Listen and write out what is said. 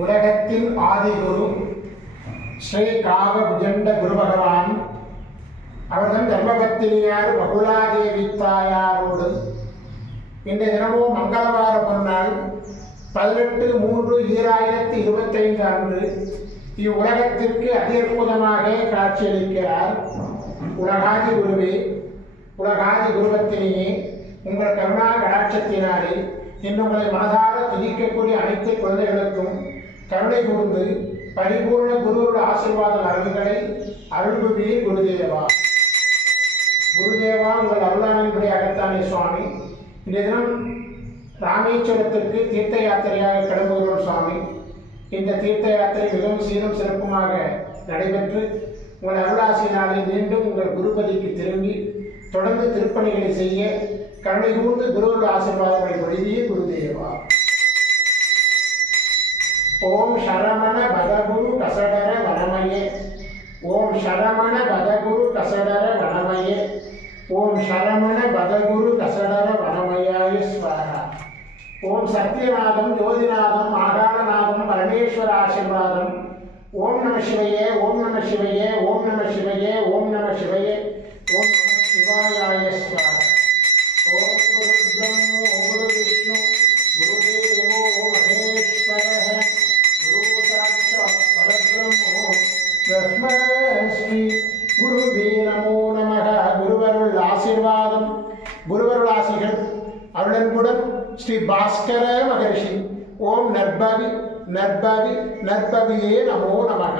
உலகத்தின் ஆதிகுரு ஸ்ரீ காக புஜண்ட குரு பகவான் அவர்தம் தர்மபத்தினியார் பகுலாதேவி தாயாரோடு இந்த தினமும் மங்களவார பொன்னாள் 18/3/2025 அன்று இவ்வுலகத்திற்கு அற்புதமாக காட்சியளிக்கிறார். உலகாதி குருவே, உலகாதி குருபத்தினியே, உங்கள் கருணா கடாட்சத்தினாலே இன்னுங்களை மனதார துதிக்கக்கூடிய அனைத்து குழந்தைகளுக்கும் கருணை கூர்ந்து பரிபூர்ண குருவோட ஆசீர்வாத நலன்களை அருள்புவி குருதேவா. குருதேவா, உங்கள் அருளானபடி அகத்தானே சுவாமி. இந்த தினம் ராமேஸ்வரத்திற்கு தீர்த்த யாத்திரையாக கிளம்புகிறோம் சுவாமி. இந்த தீர்த்த யாத்திரை மிகவும் சீரும் சிறப்புமாக நடைபெற்று உங்கள் அருளாசினாலே மீண்டும் உங்கள் குருபதிக்கு திரும்பி தொடர்ந்து திருப்பணிகளை செய்ய கருணை கூர்ந்து குருவோட ஆசீர்வாதங்களை பொழுதிய குருதேவா. ஓம் சரமண பதகுரு கசடர வனமயே, ஓம் சரமண பதகுரு கசடர வனமயே, ஓம் சரமண பதகுரு கசடர வனமயாய ஸ்வாஹா. ஓம் சத்யநாதம் ஜோதிநாதம் ஆகாரநாதம் பரமேஸ்வர ஆசீர்வாதம். ஓம் நம சிவையே, ஓம் நம சிவையே, ஓம் நம சிவையே, ஓம் நம சிவையே, ஓம் நம சிவாயாய ஸ்வாஹா. ஓம் குரு பிரம்மோ குரு விஷ்ணு குருதேவோ மகேஸ்வரः குரு சாட்சாத் பரபிரம்மோ தஸ்மை ஸ்ரீ குருவே நமோ நமः. குருவருள் ஆசீர்வாதம், குருவருள் ஆசிகள் அருளன்புடன் ஸ்ரீ பாஸ்கர மகரிஷி. ஓம் நற்பவி நற்பவி நற்பவியே நமோ நமः.